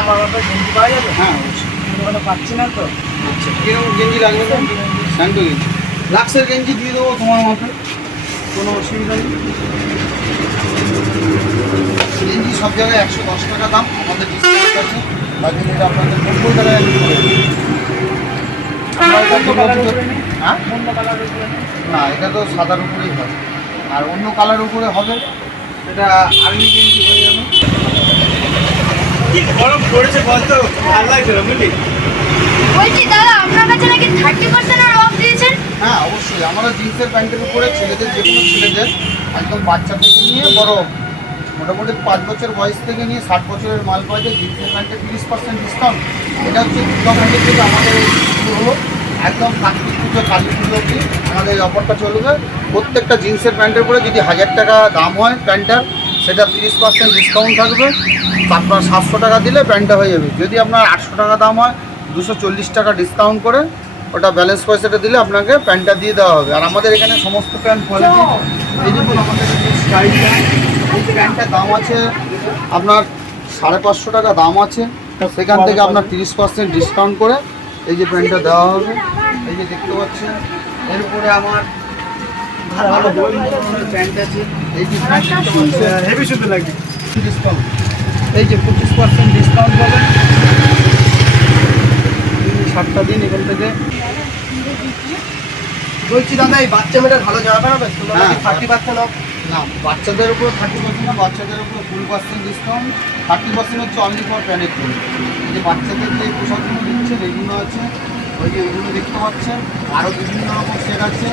আমার মতো গেঞ্জি পাওয়া যাবে? হ্যাঁ অবশ্যই। ওখানে পাচ্ছি না তো। আচ্ছা কিরকম গেঞ্জি লাগবে? তো স্যান্ডো গেঞ্জি, লাক্সের গেঞ্জি দিয়ে দেবো তোমার মাপে, কোনো অসুবিধা নেই। গেঞ্জি সব জায়গায় 110 টাকা দাম, আমাদের ডিসকাউন্ট আছে, তার জন্য এটা আপনাদের 90 টাকায় আমি করে দেবো। হ্যাঁ না, এটা তো সাদার উপরেই হয়, আর অন্য কালার উপরে হবে এটা আর্মি গেঞ্জি হয়ে যাবে। কি গরম পড়েছে বলতো, ভালো লাগছে না বুঝলি? বলছি দাদা, আপনার কাছে নাকি 30% অফ দিয়েছেন? হ্যাঁ অবশ্যই, আমরা জিন্সের প্যান্টের উপরে ছেলেদের, যে কোনো ছেলেদের একদম বাচ্চা থেকে নিয়ে বড় মোটামুটি 5 বছর বয়স থেকে নিয়ে 60 বছরের মাল পাওয়া যায় জিন্সের প্যান্টে 30% ডিসকাউন্ট। এটা হচ্ছে দুর্গাপুজোর থেকে আমাদের শুরু হলো, একদম কার্তিক পুজো কালী পুজো অবধি আমাদের এই অফারটা চলবে। প্রত্যেকটা জিন্সের প্যান্টের উপরে যদি 1000 টাকা দাম হয় প্যান্টটার, সেটা 30% ডিসকাউন্ট থাকবে। তারপর 700 টাকা দিলে প্যান্টটা হয়ে যাবে। যদি আপনার 800 টাকা দাম হয়, 240 টাকা ডিসকাউন্ট করে ওটা ব্যালেন্স পয়সাটা দিলে আপনাকে প্যান্টটা দিয়ে দেওয়া হবে। আর আমাদের এখানে সমস্ত প্যান্ট কোয়ালিটি, এই দেখুন আমাদের স্টাইলটা, এই প্যান্টটার দাম আছে আপনার 550 টাকা দাম আছে, সেখান থেকে আপনার 30% ডিসকাউন্ট করে এই যে প্যান্টটা দেওয়া হবে। এই যে দেখতে পাচ্ছেন, এর উপরে আমার ভালো ভালো ধরনের প্যান্ট আছে, এই যে হেভি সুন্দর লাগছে। ডিসকাউন্ট, এই যে 25% ডিসকাউন্ট পাবেন 7টা দিন এখান থেকে। বলছি দাদা, এই বাচ্চা মেয়েটা ভালো জামা বানাবে? হ্যাঁ। 30% অফ। না, বাচ্চাদের উপর 30% না, বাচ্চাদের উপর 20% ডিসকাউন্ট। 30% হচ্ছে অনলি ফর প্যানের জন্য। যে বাচ্চাদের যে পোশাকগুলো দিচ্ছে এগুলো আছে, ওই যে এগুলো দেখতে পাচ্ছেন, আরও বিভিন্ন রকম সেট আছে।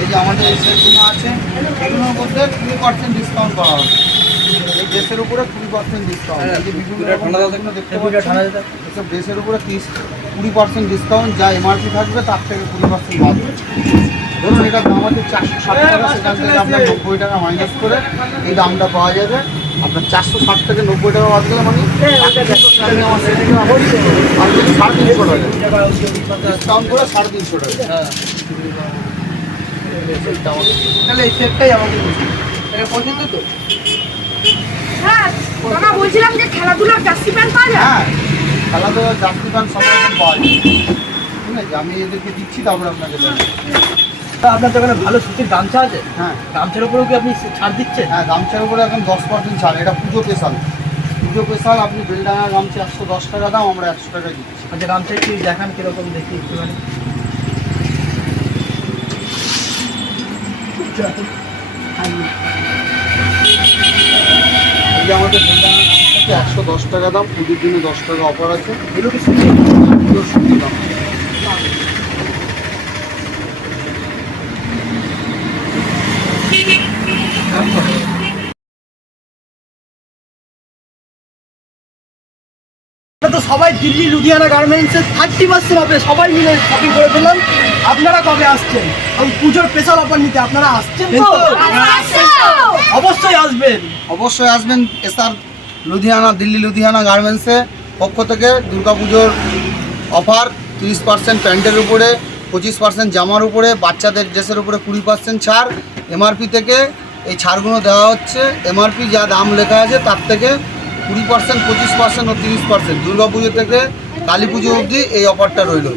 এই যে আমাদের এই সেটগুলো আছে, এগুলোর মধ্যে 20% ডিসকাউন্ট করা হবে। এই ড্রেসের উপরে 20% ডিসকাউন্ট। এই যে বিভিন্ন রকম ড্রেসগুলো দেখতে পাচ্ছেন, এসব ড্রেসের উপরে 20% ডিসকাউন্ট, যা এমআরপি থাকবে তার থেকে 20% বাদ। ধরুন এটার দাম আছে 460 টাকা, সেখান থেকে আপনার 90 টাকা মাইনাস করে এই দামটা পাওয়া যাবে। আপনার 460 থেকে 90 টাকা বাদ গেলে মানে আর যদি 350 টাকা ডিসকাউন্ট করে 350 টাকা। তাহলে এই সেটটাই আমাকে বলছি, এটা পছন্দ তো? হ্যাঁ দাদা, বলছিলাম যে খেলাধুলার জার্সি প্যান্ট পাওয়া যায়? হ্যাঁ, খেলাধুলার জার্সি প্যান্ট সব রকম পাওয়া যায়। ঠিক আছে, আমি এদেরকে দিচ্ছি, তারপরে আপনাকে দেবো। আপনার দোকানে ভালো সুতির গামছা আছে? হ্যাঁ গামছার উপরেও কি আপনি ছাড় দিচ্ছেন? হ্যাঁ, গামছার উপরে এখন 10% ছাড়। এটা পুজো স্পেশাল, পুজো স্পেশাল। আপনি বেলডাঙা গামছা 110 টাকা দাম, আমরা 100 টাকা দিচ্ছি। আচ্ছা, গামছা একটু দেখান কিরকম দেখি একটুখানি। এই যে আমাদের বেলডাঙা গামছাতে 110 টাকা দাম, পুজোর দিনে 10 টাকা অফার আছে। এগুলো কি সুতি? পুজোর সুতি দাম। আমরা তো সবাই দিল্লি লুধিয়ানা গার্মেন্টসের 30% অফে সবাই মিলে শপিং করে দিলাম। আপনারা কবে আসছেন এই পুজোর স্পেশাল অফার নিতে? আপনারা আসছেন তো? অবশ্যই আসবেন। অবশ্যই আসবেন। এসআর লুধিয়ানা, দিল্লি লুধিয়ানা গার্মেন্টসে পক্ষ থেকে দুর্গাপুজোর অফার 30% প্যান্টের উপরে, 25% জামার উপরে, বাচ্চাদের ড্রেসের উপরে 20% ছাড়। এমআরপি থেকে এই ছাড়গুলো দেওয়া হচ্ছে। এমআরপি যা দাম লেখা আছে তার থেকে 20%, 25% ও 30%। দুর্গাপুজো থেকে কালী পুজো অবধি এই অফারটা রইল।